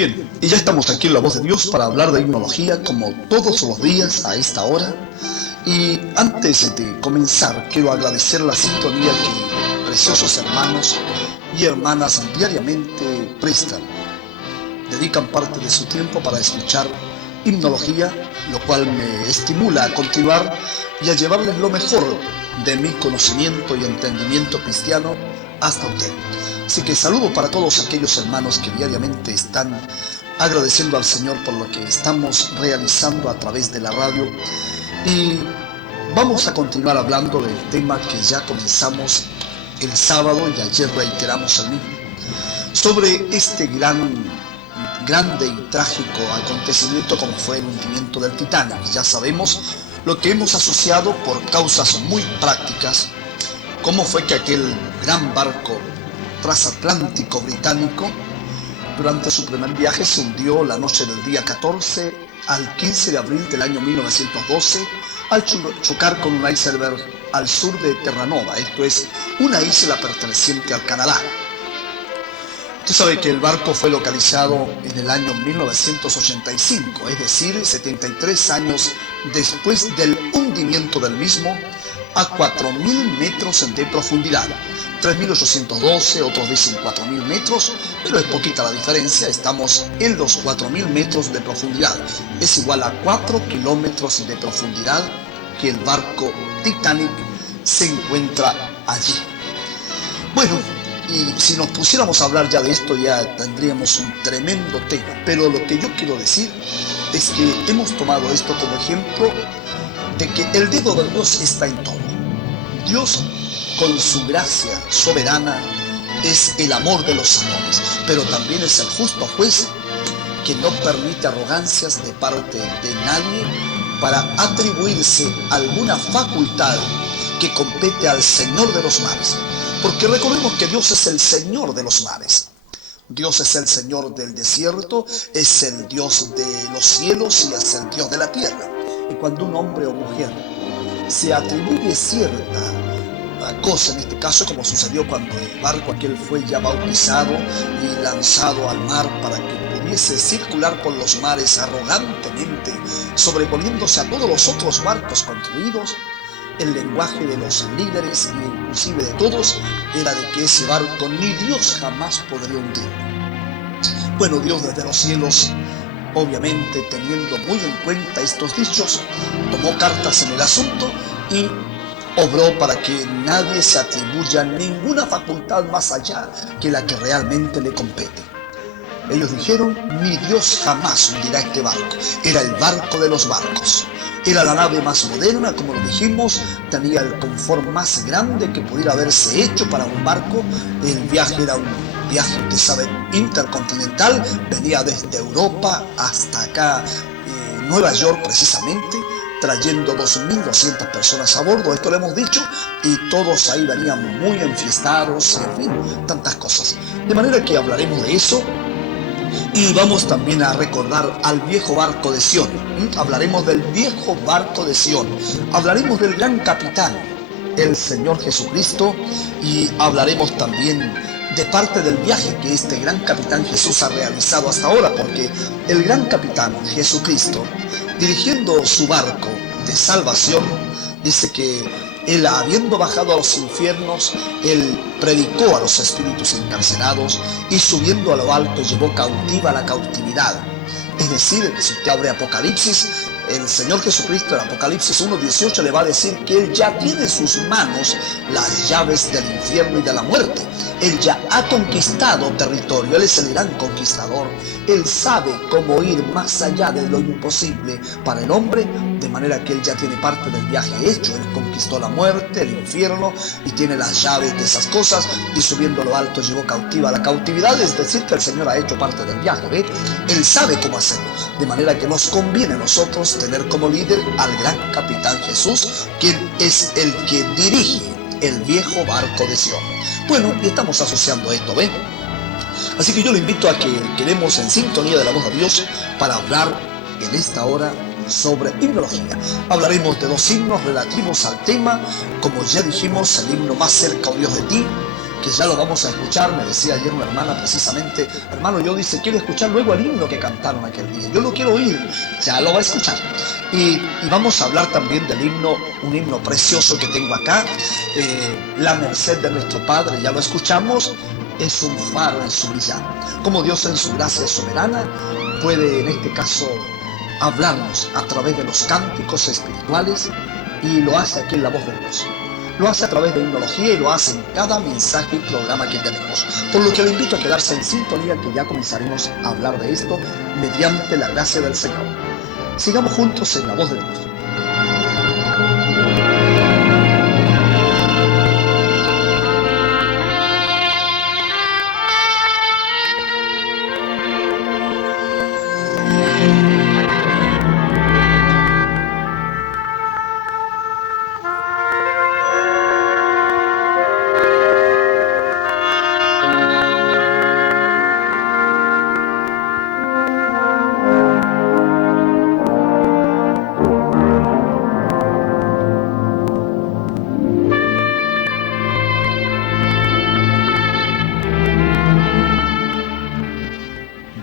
Bien, y ya estamos aquí en La Voz de Dios para hablar de himnología como todos los días a esta hora. Y antes de comenzar, quiero agradecer la sintonía que preciosos hermanos y hermanas diariamente prestan. Dedican parte de su tiempo para escuchar himnología, lo cual me estimula a continuar y a llevarles lo mejor de mi conocimiento y entendimiento cristiano hasta usted. Así que saludo para todos aquellos hermanos que diariamente están agradeciendo al Señor por lo que estamos realizando a través de la radio. Y vamos a continuar hablando del tema que ya comenzamos el sábado y ayer reiteramos el mismo, sobre este grande y trágico acontecimiento como fue el hundimiento del Titanic. Ya sabemos lo que hemos asociado por causas muy prácticas, cómo fue que aquel gran barco transatlántico británico durante su primer viaje se hundió la noche del día 14 al 15 de abril del año 1912 al chocar con un iceberg al sur de Terranova. Esto es una isla perteneciente al Canadá. Usted sabe que el barco fue localizado en el año 1985, es decir, 73 años después del hundimiento del mismo, a 4.000 metros de profundidad. 3.812, otros dicen 4.000 metros, pero es poquita la diferencia, estamos en los 4.000 metros de profundidad. Es igual a 4 kilómetros de profundidad que el barco Titanic se encuentra allí. Bueno, y si nos pusiéramos a hablar ya de esto, ya tendríamos un tremendo tema, pero lo que yo quiero decir es que hemos tomado esto como ejemplo de que el dedo de Dios está en todo. Dios, con su gracia soberana, es el amor de los amores, pero también es el justo juez que no permite arrogancias de parte de nadie para atribuirse alguna facultad que compete al Señor de los mares. Porque recordemos que Dios es el Señor de los mares. Dios es el Señor del desierto, es el Dios de los cielos y es el Dios de la tierra. Y cuando un hombre o mujer se atribuye cierta cosa, en este caso como sucedió cuando el barco aquel fue ya bautizado y lanzado al mar para que pudiese circular por los mares arrogantemente, sobreponiéndose a todos los otros barcos construidos, el lenguaje de los líderes e inclusive de todos era de que ese barco ni Dios jamás podría hundir. Bueno, Dios desde los cielos, obviamente teniendo muy en cuenta estos dichos, tomó cartas en el asunto y obró para que nadie se atribuya ninguna facultad más allá que la que realmente le compete. Ellos dijeron, ni Dios jamás hundirá este barco. Era el barco de los barcos. Era la nave más moderna, como lo dijimos, tenía el confort más grande que pudiera haberse hecho para un barco. El viaje era un viaje, usted sabe, intercontinental, venía desde Europa hasta acá, Nueva York precisamente, trayendo 2.200 personas a bordo, esto lo hemos dicho, y todos ahí venían muy enfiestados, en fin, tantas cosas. De manera que hablaremos de eso. Y vamos también a recordar al viejo barco de Sión. Hablaremos del viejo barco de Sión. Hablaremos del gran capitán, el Señor Jesucristo. Y hablaremos también de parte del viaje que este gran capitán Jesús ha realizado hasta ahora. Porque el gran capitán Jesucristo, dirigiendo su barco de salvación, dice que Él, habiendo bajado a los infiernos, Él predicó a los espíritus encarcelados y subiendo a lo alto llevó cautiva la cautividad. Es decir, si usted abre Apocalipsis, el Señor Jesucristo en Apocalipsis 1:18 le va a decir que Él ya tiene en sus manos las llaves del infierno y de la muerte. Él ya ha conquistado territorio, Él es el gran conquistador. Él sabe cómo ir más allá de lo imposible para el hombre, de manera que Él ya tiene parte del viaje hecho. Él conquistó la muerte, el infierno, y tiene las llaves de esas cosas, y subiendo a lo alto llevó cautiva la cautividad, es decir, que el Señor ha hecho parte del viaje, ¿ve? Él sabe cómo hacerlo, de manera que nos conviene a nosotros tener como líder al gran capitán Jesús, quien es el que dirige el viejo barco de Sión. Bueno, y estamos asociando esto, ¿ven? Así que yo le invito a que quedemos en sintonía de la voz de Dios para hablar en esta hora sobre himnología. Hablaremos de dos himnos relativos al tema, como ya dijimos, el himno Más cerca, oh Dios, de ti, que ya lo vamos a escuchar. Me decía ayer una hermana precisamente, hermano, yo dice, quiero escuchar luego el himno que cantaron aquel día. Yo lo quiero oír, ya lo va a escuchar. Y vamos a hablar también del himno, un himno precioso que tengo acá, La Merced de nuestro Padre, ya lo escuchamos, es un faro en su brillar. Como Dios en su gracia soberana puede en este caso hablarnos a través de los cánticos espirituales, y lo hace aquí en La Voz de Dios. Lo hace a través de himnología y lo hace en cada mensaje y programa que tenemos. Por lo que le invito a quedarse en sintonía, que ya comenzaremos a hablar de esto mediante la gracia del Señor. Sigamos juntos en La Voz de Dios.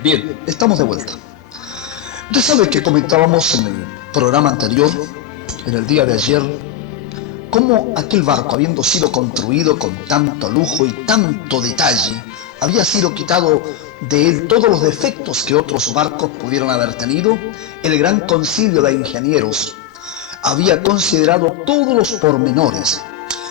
Bien, estamos de vuelta. Usted sabe que comentábamos en el programa anterior, en el día de ayer, cómo aquel barco, habiendo sido construido con tanto lujo y tanto detalle, había sido quitado de él todos los defectos que otros barcos pudieron haber tenido. El gran concilio de ingenieros había considerado todos los pormenores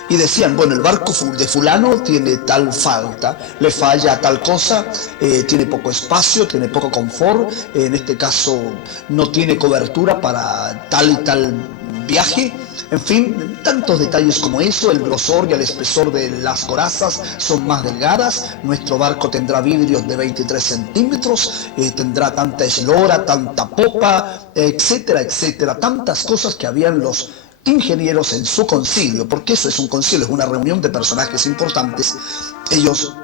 y decían, bueno, el barco de fulano tiene tal falta, le falla tal cosa, tiene poco espacio, tiene poco confort, en este caso no tiene cobertura para tal y tal viaje. En fin, tantos detalles como eso. El grosor y el espesor de las corazas son más delgadas. Nuestro barco tendrá vidrios de 23 centímetros, tendrá tanta eslora, tanta popa, etcétera, etcétera. Tantas cosas que habían los ingenieros en su concilio, porque eso es un concilio, es una reunión de personajes importantes. Ellos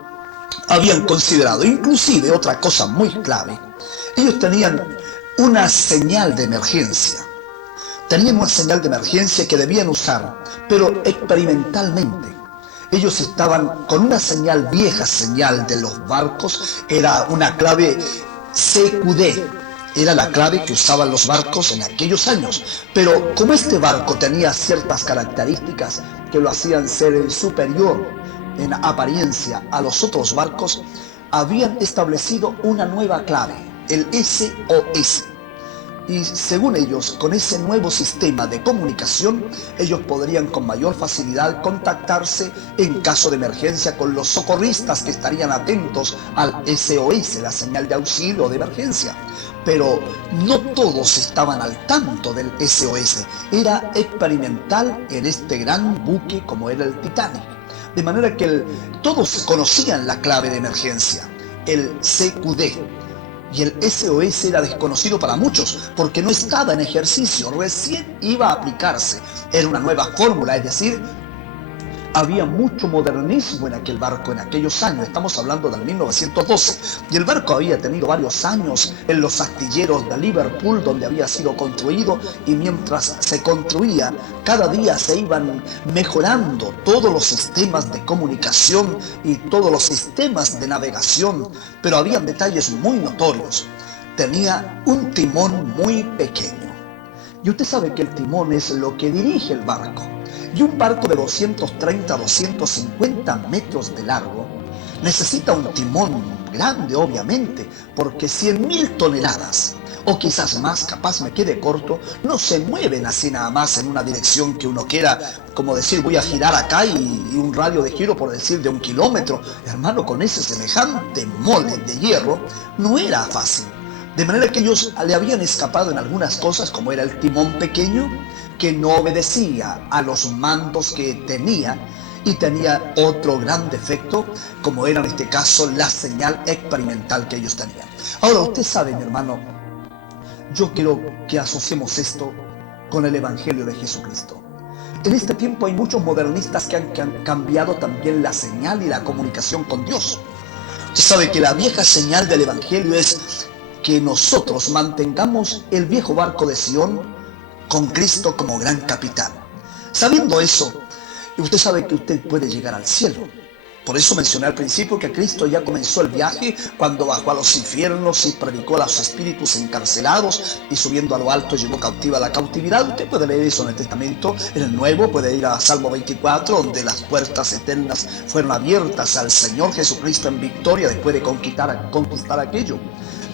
habían considerado, inclusive otra cosa muy clave, ellos tenían una señal de emergencia. Tenían una señal de emergencia que debían usar, pero experimentalmente. Ellos estaban con una señal, vieja señal de los barcos, era una clave CQD, era la clave que usaban los barcos en aquellos años. Pero como este barco tenía ciertas características que lo hacían ser superior en apariencia a los otros barcos, habían establecido una nueva clave, el SOS. Y según ellos, con ese nuevo sistema de comunicación, ellos podrían con mayor facilidad contactarse en caso de emergencia con los socorristas que estarían atentos al SOS, la señal de auxilio o de emergencia. Pero no todos estaban al tanto del SOS. Era experimental en este gran buque como era el Titanic. De manera que todos conocían la clave de emergencia, el CQD. Y el SOS era desconocido para muchos porque no estaba en ejercicio, recién iba a aplicarse. Era una nueva fórmula, es decir, había mucho modernismo en aquel barco en aquellos años. Estamos hablando del 1912. Y el barco había tenido varios años en los astilleros de Liverpool, donde había sido construido. Y mientras se construía, cada día se iban mejorando todos los sistemas de comunicación y todos los sistemas de navegación. Pero habían detalles muy notorios. Tenía un timón muy pequeño. Y usted sabe que el timón es lo que dirige el barco. Y un barco de 230 a 250 metros de largo necesita un timón grande, obviamente, porque 100.000 toneladas, o quizás más, capaz me quede corto, no se mueven así nada más en una dirección que uno quiera, como decir, voy a girar acá y un radio de giro, por decir, de 1 kilómetro. Hermano, con ese semejante mole de hierro, no era fácil. De manera que ellos le habían escapado en algunas cosas, como era el timón pequeño, que no obedecía a los mandos que tenía, y tenía otro gran defecto, como era en este caso la señal experimental que ellos tenían. Ahora, usted sabe, mi hermano, yo quiero que asociemos esto con el Evangelio de Jesucristo. En este tiempo hay muchos modernistas que han cambiado también la señal y la comunicación con Dios. Usted sabe que la vieja señal del Evangelio es que nosotros mantengamos el viejo barco de Sion con Cristo como gran capitán. Sabiendo eso, usted sabe que usted puede llegar al cielo. Por eso mencioné al principio que Cristo ya comenzó el viaje cuando bajó a los infiernos y predicó a los espíritus encarcelados y subiendo a lo alto llevó cautiva la cautividad. Usted puede leer eso en el Testamento, en el Nuevo, puede ir a Salmo 24, donde las puertas eternas fueron abiertas al Señor Jesucristo en victoria después de conquistar aquello.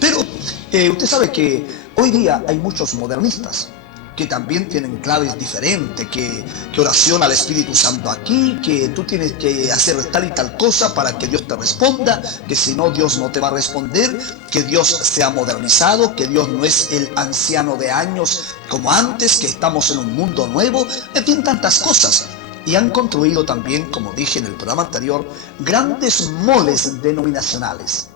Pero usted sabe que hoy día hay muchos modernistas que también tienen claves diferentes, que oración al Espíritu Santo aquí, que tú tienes que hacer tal y tal cosa para que Dios te responda, que si no Dios no te va a responder, que Dios se ha modernizado, que Dios no es el anciano de años como antes, que estamos en un mundo nuevo, en fin, tantas cosas. Y han construido también, como dije en el programa anterior, grandes moles denominacionales.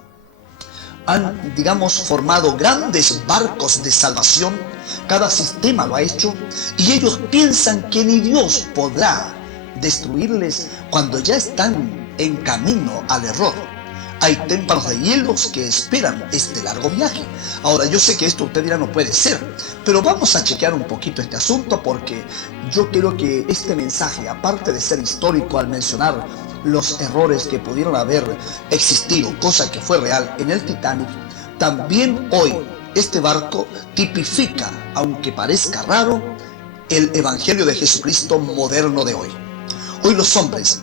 Han, digamos, formado grandes barcos de salvación. Cada sistema lo ha hecho y ellos piensan que ni Dios podrá destruirles cuando ya están en camino al error. Hay témpanos de hielos que esperan este largo viaje. Ahora, yo sé que esto usted dirá no puede ser, pero vamos a chequear un poquito este asunto porque yo quiero que este mensaje, aparte de ser histórico al mencionar los errores que pudieron haber existido, cosa que fue real en el Titanic, también hoy este barco tipifica, aunque parezca raro, el Evangelio de Jesucristo moderno de hoy. Hoy los hombres,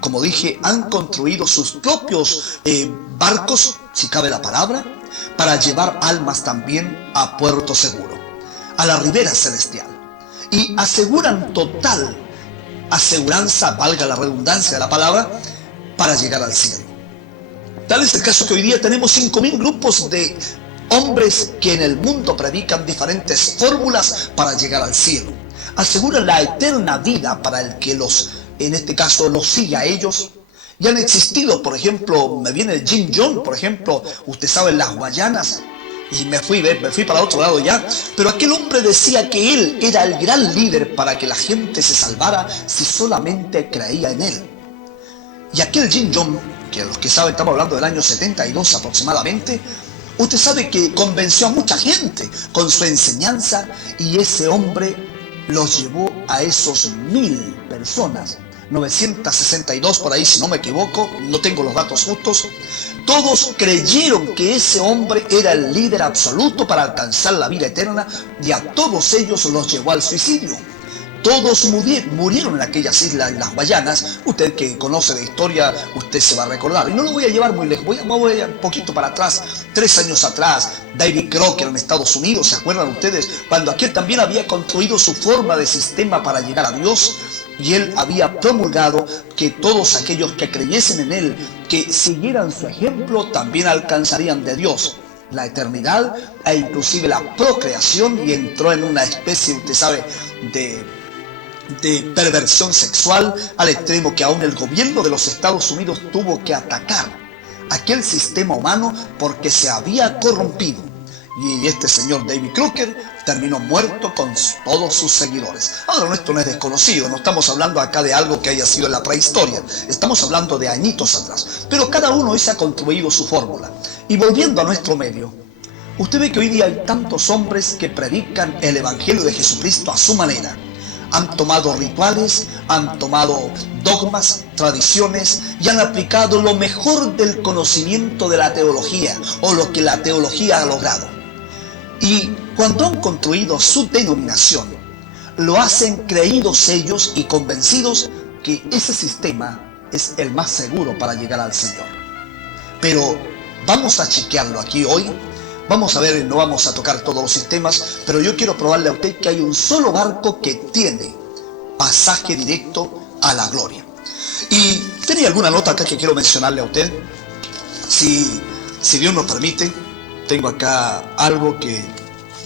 como dije, han construido sus propios barcos, si cabe la palabra, para llevar almas también a puerto seguro, a la ribera celestial. Y aseguran total aseguranza, valga la redundancia de la palabra, para llegar al cielo. Tal es el caso que hoy día tenemos 5.000 grupos de hombres que en el mundo predican diferentes fórmulas para llegar al cielo. Aseguran la eterna vida para el que en este caso los sigue a ellos. Y han existido, por ejemplo, me viene el Jim Jones, por ejemplo, usted sabe, en las Guayanas, y me fui para otro lado ya, pero aquel hombre decía que él era el gran líder para que la gente se salvara si solamente creía en él. Y aquel Jim Jones, que los que saben estamos hablando del año 72 aproximadamente, usted sabe que convenció a mucha gente con su enseñanza y ese hombre los llevó a esos 1.000 personas, 962 por ahí si no me equivoco, no tengo los datos justos. Todos creyeron que ese hombre era el líder absoluto para alcanzar la vida eterna y a todos ellos los llevó al suicidio. Todos murieron en aquellas islas, en las Guayanas. Usted que conoce de historia, usted se va a recordar. Y no lo voy a llevar muy lejos, voy a un poquito para atrás, 3 años atrás, David Crocker en Estados Unidos, ¿se acuerdan ustedes? Cuando aquel también había construido su forma de sistema para llegar a Dios. Y él había promulgado que todos aquellos que creyesen en él, que siguieran su ejemplo, también alcanzarían de Dios la eternidad e inclusive la procreación, y entró en una especie, usted sabe, de perversión sexual al extremo que aún el gobierno de los Estados Unidos tuvo que atacar aquel sistema humano porque se había corrompido. Y este señor David Crocker terminó muerto con todos sus seguidores. Ahora, esto no es desconocido, no estamos hablando acá de algo que haya sido en la prehistoria, estamos hablando de añitos atrás. Pero cada uno hoy se ha construido su fórmula. Y volviendo a nuestro medio, usted ve que hoy día hay tantos hombres que predican el Evangelio de Jesucristo a su manera. Han tomado rituales, han tomado dogmas, tradiciones y han aplicado lo mejor del conocimiento de la teología o lo que la teología ha logrado. Y cuando han construido su denominación, lo hacen creídos ellos y convencidos que ese sistema es el más seguro para llegar al Señor. Pero vamos a chequearlo aquí hoy. Vamos a ver, no vamos a tocar todos los sistemas, pero yo quiero probarle a usted que hay un solo barco que tiene pasaje directo a la gloria. Y tenía alguna nota acá que quiero mencionarle a usted. Si Dios nos permite, tengo acá algo que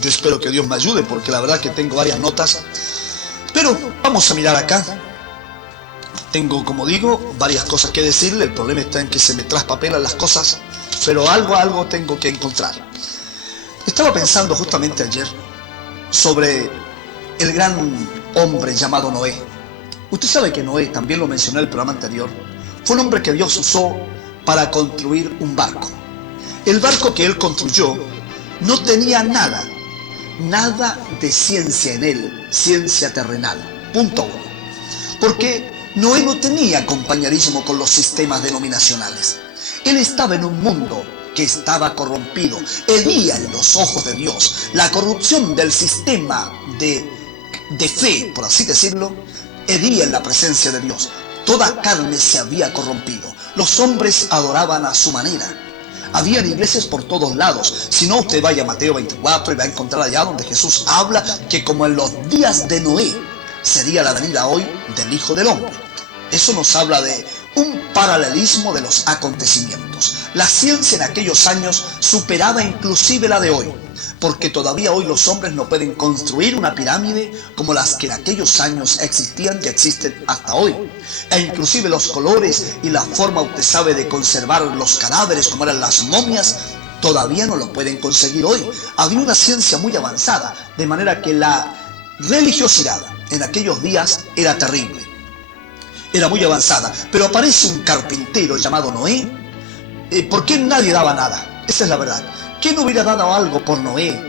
yo espero que Dios me ayude, porque la verdad que tengo varias notas. Pero vamos a mirar acá. Tengo, como digo, varias cosas que decirle. El problema está en que se me traspapelan las cosas, pero algo tengo que encontrar. Estaba pensando justamente ayer sobre el gran hombre llamado Noé. Usted sabe que Noé, también lo mencioné en el programa anterior, fue un hombre que Dios usó para construir un barco. El barco que él construyó no tenía nada de ciencia en él, ciencia terrenal. Punto 1. Porque Noé no tenía compañerismo con los sistemas denominacionales. Él estaba en un mundo que estaba corrompido. Hería en los ojos de Dios la corrupción del sistema de fe, por así decirlo, hería en la presencia de Dios. Toda carne se había corrompido. Los hombres adoraban a su manera. Habían iglesias por todos lados. Si no, usted vaya a Mateo 24 y va a encontrar allá donde Jesús habla que como en los días de Noé sería la venida hoy del Hijo del Hombre. Eso nos habla de un paralelismo de los acontecimientos. La ciencia en aquellos años superaba inclusive la de hoy, porque todavía hoy los hombres no pueden construir una pirámide como las que en aquellos años existían y existen hasta hoy. E inclusive los colores y la forma, usted sabe, de conservar los cadáveres como eran las momias, todavía no lo pueden conseguir hoy. Había una ciencia muy avanzada, de manera que la religiosidad en aquellos días era terrible. Era muy avanzada, pero aparece un carpintero llamado Noé. ¿Por qué nadie daba nada? Esa es la verdad. ¿Quién hubiera dado algo por Noé?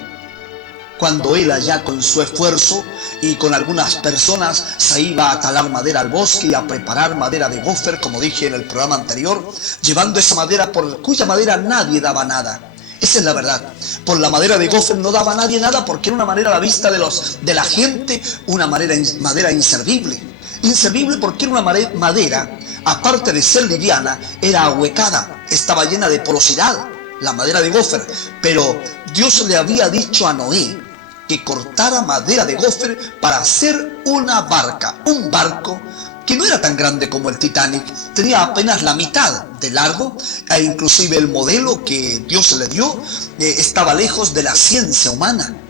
Cuando él allá con su esfuerzo y con algunas personas se iba a talar madera al bosque y a preparar madera de gofer, como dije en el programa anterior, llevando esa madera por cuya madera nadie daba nada. Esa es la verdad. Por la madera de gofer no daba nadie nada porque era una madera a la vista de la gente, una madera inservible. Inservible porque era una madera, aparte de ser liviana, era ahuecada, estaba llena de porosidad, la madera de gofer. Pero Dios le había dicho a Noé que cortara madera de gofer para hacer una barca, un barco que no era tan grande como el Titanic, tenía apenas la mitad de largo, e inclusive el modelo que Dios le dio estaba lejos de la ciencia humana.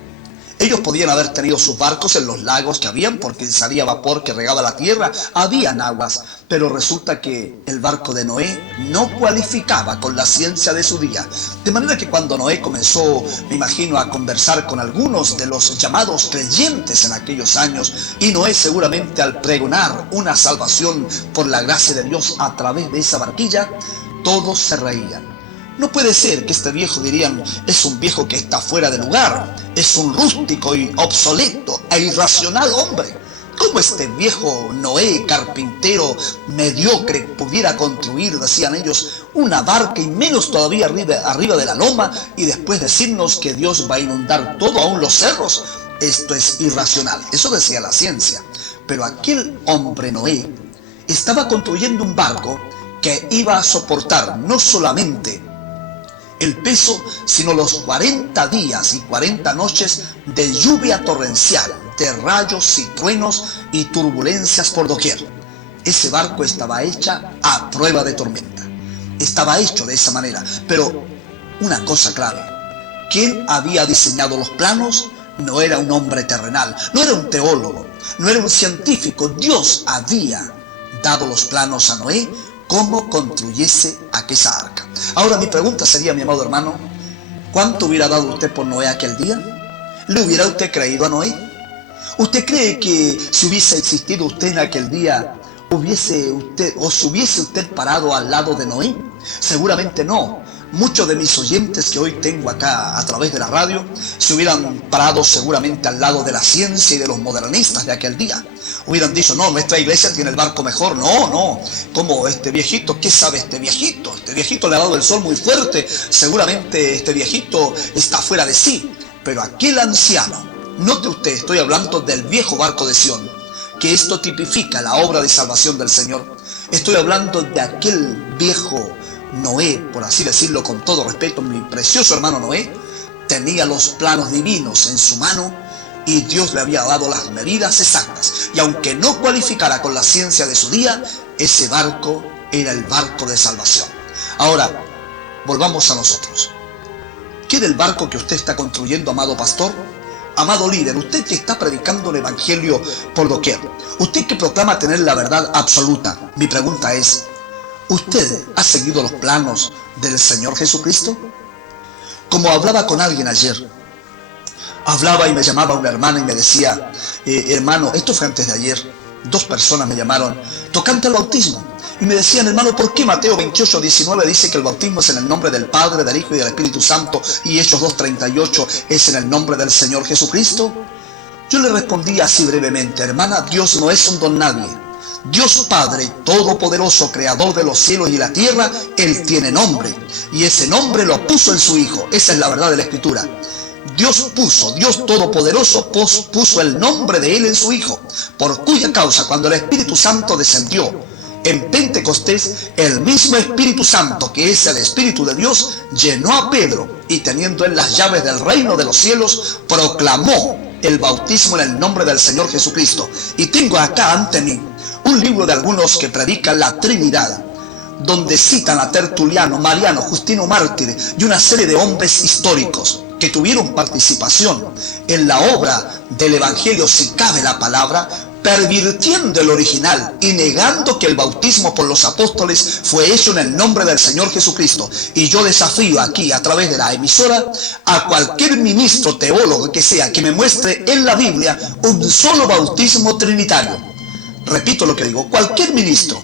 Ellos podían haber tenido sus barcos en los lagos que habían, porque salía vapor que regaba la tierra, habían aguas, pero resulta que el barco de Noé no cualificaba con la ciencia de su día. De manera que cuando Noé comenzó, me imagino, a conversar con algunos de los llamados creyentes en aquellos años, y Noé seguramente al pregonar una salvación por la gracia de Dios a través de esa barquilla, todos se reían. No puede ser que este viejo, dirían, es un viejo que está fuera de lugar, es un rústico y obsoleto e irracional hombre. ¿Cómo este viejo Noé, carpintero mediocre, pudiera construir, decían ellos, una barca y menos todavía arriba de la loma y después decirnos que Dios va a inundar todo, aún los cerros? Esto es irracional, eso decía la ciencia. Pero aquel hombre Noé estaba construyendo un barco que iba a soportar no solamente el peso, sino los 40 días y 40 noches de lluvia torrencial, de rayos y truenos y turbulencias por doquier. Ese barco estaba hecha a prueba de tormenta. Estaba hecho de esa manera. Pero una cosa clave, ¿quién había diseñado los planos? No era un hombre terrenal, no era un teólogo, no era un científico. Dios había dado los planos a Noé cómo construyese aquella arca. Ahora mi pregunta sería, mi amado hermano, ¿cuánto hubiera dado usted por Noé aquel día? ¿Le hubiera usted creído a Noé? ¿Usted cree que si hubiese existido usted en aquel día, se hubiese usted parado al lado de Noé? Seguramente no. Muchos de mis oyentes que hoy tengo acá a través de la radio se hubieran parado seguramente al lado de la ciencia y de los modernistas de aquel día. Hubieran dicho, no, nuestra iglesia tiene el barco mejor. No, como este viejito, ¿qué sabe este viejito? Este viejito le ha dado el sol muy fuerte, seguramente este viejito está fuera de sí. Pero aquel anciano, note usted, estoy hablando del viejo barco de Sión, que esto tipifica la obra de salvación del Señor. Estoy hablando de aquel viejo Noé, por así decirlo con todo respeto, mi precioso hermano Noé, tenía los planos divinos en su mano y Dios le había dado las medidas exactas. Y aunque no cualificara con la ciencia de su día, ese barco era el barco de salvación. Ahora, volvamos a nosotros. ¿Qué del barco que usted está construyendo, amado pastor? Amado líder, usted que está predicando el evangelio por doquier, usted que proclama tener la verdad absoluta, mi pregunta es, ¿usted ha seguido los planos del Señor Jesucristo? Como hablaba con alguien ayer, hablaba y me llamaba una hermana y me decía, hermano, esto fue antes de ayer, 2 personas me llamaron tocante al bautismo y me decían, hermano, ¿por qué Mateo 28:19 dice que el bautismo es en el nombre del Padre, del Hijo y del Espíritu Santo y Hechos 2:38 es en el nombre del Señor Jesucristo? Yo le respondí así brevemente, hermana, Dios no es un don nadie. Dios Padre Todopoderoso, Creador de los cielos y la tierra, Él tiene nombre. Y ese nombre lo puso en su Hijo. Esa es la verdad de la Escritura. Dios Todopoderoso puso el nombre de Él en su Hijo, por cuya causa cuando el Espíritu Santo descendió en Pentecostés, el mismo Espíritu Santo, que es el Espíritu de Dios, llenó a Pedro y teniendo él las llaves del reino de los cielos, proclamó el bautismo en el nombre del Señor Jesucristo. Y tengo acá ante mí un libro de algunos que predican la Trinidad, donde citan a Tertuliano, Mariano, Justino Mártir y una serie de hombres históricos que tuvieron participación en la obra del Evangelio, si cabe la palabra, pervirtiendo el original y negando que el bautismo por los apóstoles fue hecho en el nombre del Señor Jesucristo. Y yo desafío aquí a través de la emisora a cualquier ministro teólogo que sea que me muestre en la Biblia un solo bautismo trinitario. Repito lo que digo, cualquier ministro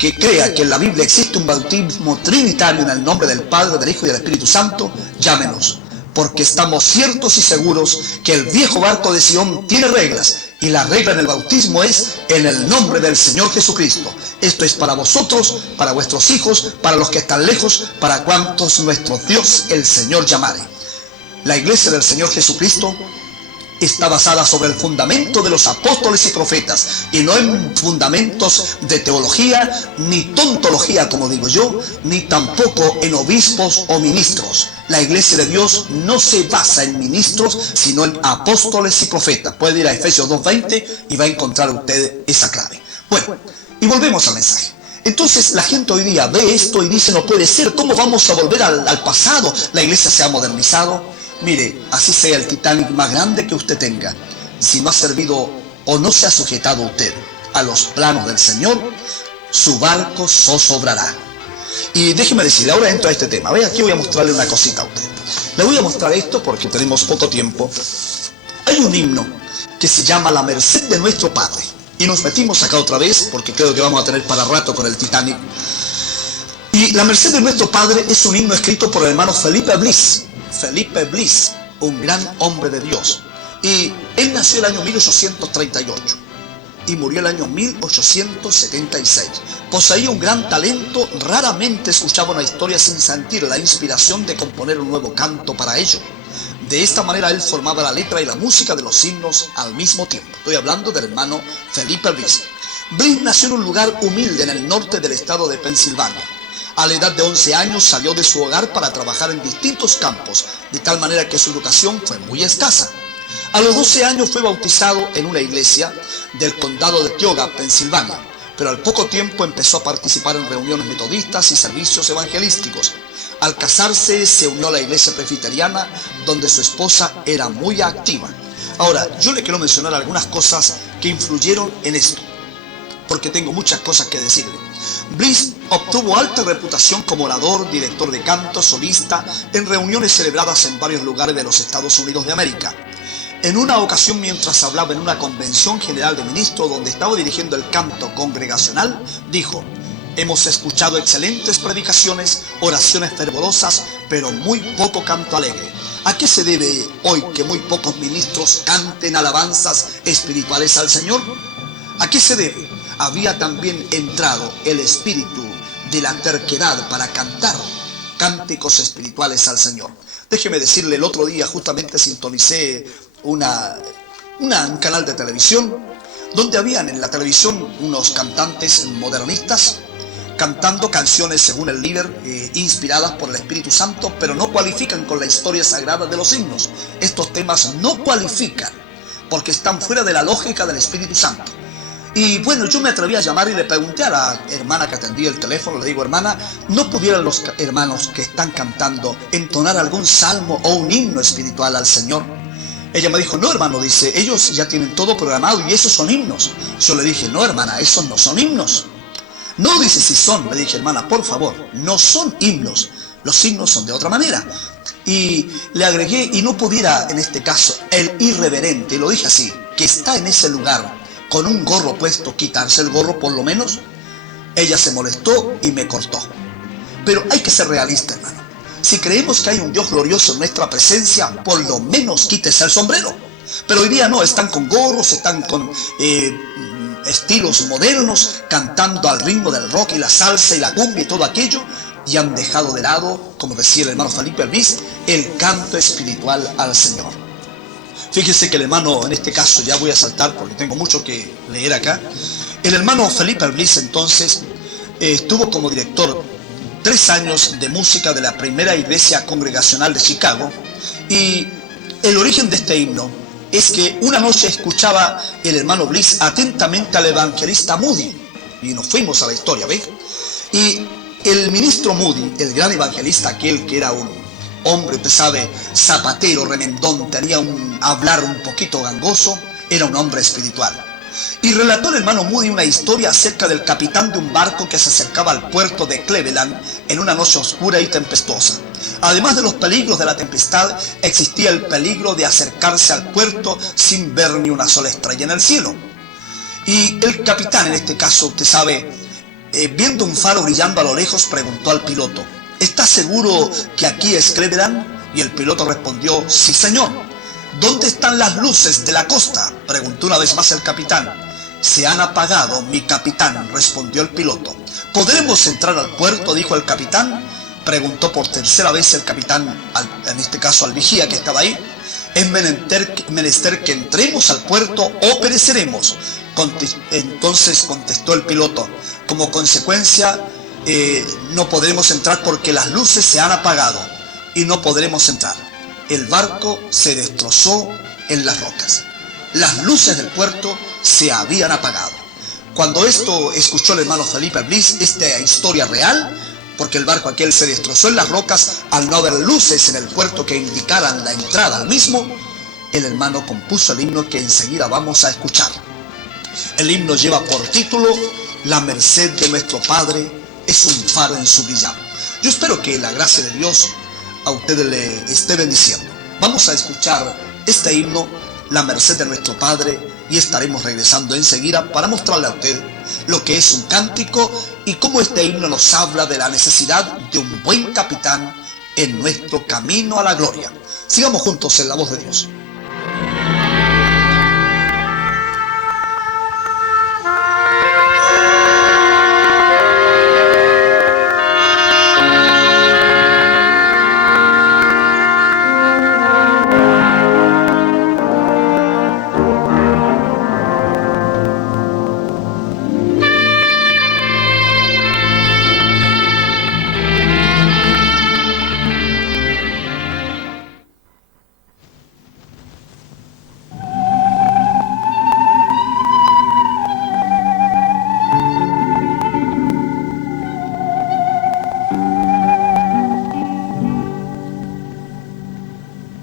que crea que en la Biblia existe un bautismo trinitario en el nombre del Padre, del Hijo y del Espíritu Santo, llámenos, porque estamos ciertos y seguros que el viejo barco de Sion tiene reglas, y la regla en el bautismo es en el nombre del Señor Jesucristo. Esto es para vosotros, para vuestros hijos, para los que están lejos, para cuantos nuestro Dios el Señor llamare. La iglesia del Señor Jesucristo está basada sobre el fundamento de los apóstoles y profetas, y no en fundamentos de teología, ni tontología, como digo yo, ni tampoco en obispos o ministros. La iglesia de Dios no se basa en ministros, sino en apóstoles y profetas. Puede ir a Efesios 2:20 y va a encontrar usted esa clave. Bueno, y volvemos al mensaje. Entonces la gente hoy día ve esto y dice, no puede ser, ¿cómo vamos a volver al pasado? La iglesia se ha modernizado. Mire, así sea el Titanic más grande que usted tenga, si no ha servido o no se ha sujetado usted a los planos del Señor, su barco zozobrará. Y déjeme decirle, ahora entro a este tema. Ve, aquí voy a mostrarle una cosita a usted. Le voy a mostrar esto porque tenemos poco tiempo. Hay un himno que se llama La Merced de Nuestro Padre. Y nos metimos acá otra vez porque creo que vamos a tener para rato con el Titanic. Y La Merced de Nuestro Padre es un himno escrito por el hermano Felipe Bliss. Felipe Bliss, un gran hombre de Dios. Y él nació el año 1838 y murió el año 1876. Poseía un gran talento, raramente escuchaba una historia sin sentir la inspiración de componer un nuevo canto para ello. De esta manera él formaba la letra y la música de los himnos al mismo tiempo. Estoy hablando del hermano Felipe Bliss. Bliss nació en un lugar humilde en el norte del estado de Pensilvania. A la edad de 11 años salió de su hogar para trabajar en distintos campos, de tal manera que su educación fue muy escasa. A los 12 años fue bautizado en una iglesia del condado de Tioga, Pensilvania, pero al poco tiempo empezó a participar en reuniones metodistas y servicios evangelísticos. Al casarse se unió a la iglesia presbiteriana, donde su esposa era muy activa. Ahora, yo le quiero mencionar algunas cosas que influyeron en esto, porque tengo muchas cosas que decirle. Bliss obtuvo alta reputación como orador, director de canto, solista, en reuniones celebradas en varios lugares de los Estados Unidos de América. En una ocasión, mientras hablaba en una convención general de ministros donde estaba dirigiendo el canto congregacional, dijo: hemos escuchado excelentes predicaciones, oraciones fervorosas, pero muy poco canto alegre. ¿A qué se debe hoy que muy pocos ministros canten alabanzas espirituales al Señor? ¿A qué se debe? Había también entrado el espíritu de la terquedad para cantar cánticos espirituales al Señor. Déjeme decirle, el otro día justamente sintonicé un canal de televisión donde habían en la televisión unos cantantes modernistas cantando canciones según el líder inspiradas por el Espíritu Santo, pero no cualifican con la historia sagrada de los himnos. Estos temas no cualifican porque están fuera de la lógica del Espíritu Santo. Y bueno, yo me atreví a llamar y le pregunté a la hermana que atendía el teléfono, le digo: hermana, ¿no pudieran los hermanos que están cantando entonar algún salmo o un himno espiritual al Señor? Ella me dijo: no, hermano, dice, ellos ya tienen todo programado y esos son himnos. Yo le dije: no, hermana, esos no son himnos. No, dice, si son. Le dije: hermana, por favor, no son himnos. Los himnos son de otra manera. Y le agregué, y no pudiera en este caso el irreverente, y lo dije así, que está en ese lugar con un gorro puesto, quitarse el gorro por lo menos. Ella se molestó y me cortó. Pero hay que ser realista, hermano. Si creemos que hay un Dios glorioso en nuestra presencia, por lo menos quítese el sombrero. Pero hoy día no, están con gorros, están con estilos modernos, cantando al ritmo del rock y la salsa y la cumbia y todo aquello, y han dejado de lado, como decía el hermano Felipe Albiz, el canto espiritual al Señor. Fíjese que el hermano, en este caso ya voy a saltar porque tengo mucho que leer acá, el hermano Felipe Albiz entonces estuvo como director 3 años de música de la primera iglesia congregacional de Chicago, y el origen de este himno es que una noche escuchaba el hermano Bliss atentamente al evangelista Moody, y nos fuimos a la historia, ¿ves? Y el ministro Moody, el gran evangelista, aquel que era un hombre, usted sabe, zapatero, remendón, tenía un hablar un poquito gangoso, era un hombre espiritual. Y relató el hermano Moody una historia acerca del capitán de un barco que se acercaba al puerto de Cleveland en una noche oscura y tempestuosa. Además de los peligros de la tempestad, existía el peligro de acercarse al puerto sin ver ni una sola estrella en el cielo. Y el capitán, en este caso, usted sabe, viendo un faro brillando a lo lejos, preguntó al piloto: ¿estás seguro que aquí es Cleveland? Y el piloto respondió: sí, señor. ¿Dónde están las luces de la costa?, preguntó una vez más el capitán. Se han apagado, mi capitán, respondió el piloto. ¿Podremos entrar al puerto?, dijo el capitán. Preguntó por tercera vez el capitán, en este caso al vigía que estaba ahí. Es menester que entremos al puerto o pereceremos. Entonces contestó el piloto: como consecuencia no podremos entrar porque las luces se han apagado y no podremos entrar. El barco se destrozó en las rocas. Las luces del puerto se habían apagado. Cuando esto escuchó el hermano Felipe Bliss, esta historia real, porque el barco aquel se destrozó en las rocas al no haber luces en el puerto que indicaran la entrada al mismo, el hermano compuso el himno que enseguida vamos a escuchar. El himno lleva por título: La merced de nuestro Padre es un faro en su brillar. Yo espero que la gracia de Dios a ustedes le esté bendiciendo. Vamos a escuchar este himno, La merced de nuestro Padre, y estaremos regresando enseguida para mostrarle a usted lo que es un cántico y cómo este himno nos habla de la necesidad de un buen capitán en nuestro camino a la gloria. Sigamos juntos en la voz de Dios.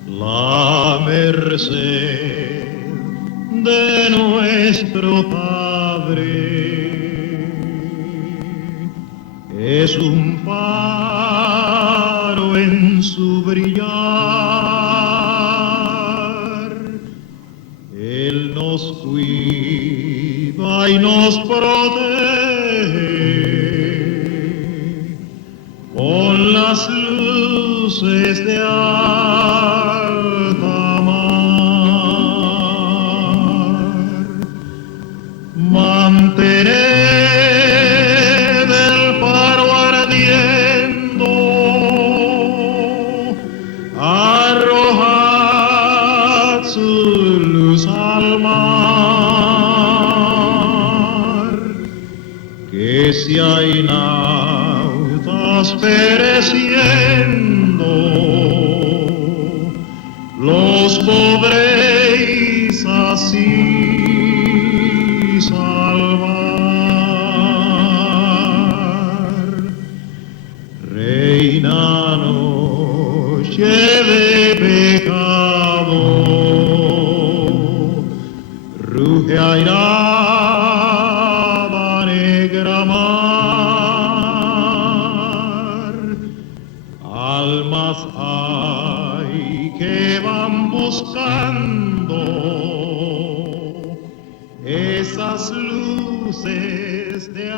La merced de nuestro Padre es un faro en su brillar. Él nos cuida y nos protege con las luces de alta mar. Mantened el faro ardiendo, arrojad su luz al mar, que si hay nautas pereciendo, los podréis así salvar. Reina noche de pecado, ruge airada negra mar. Almas hay que van buscando esas luces de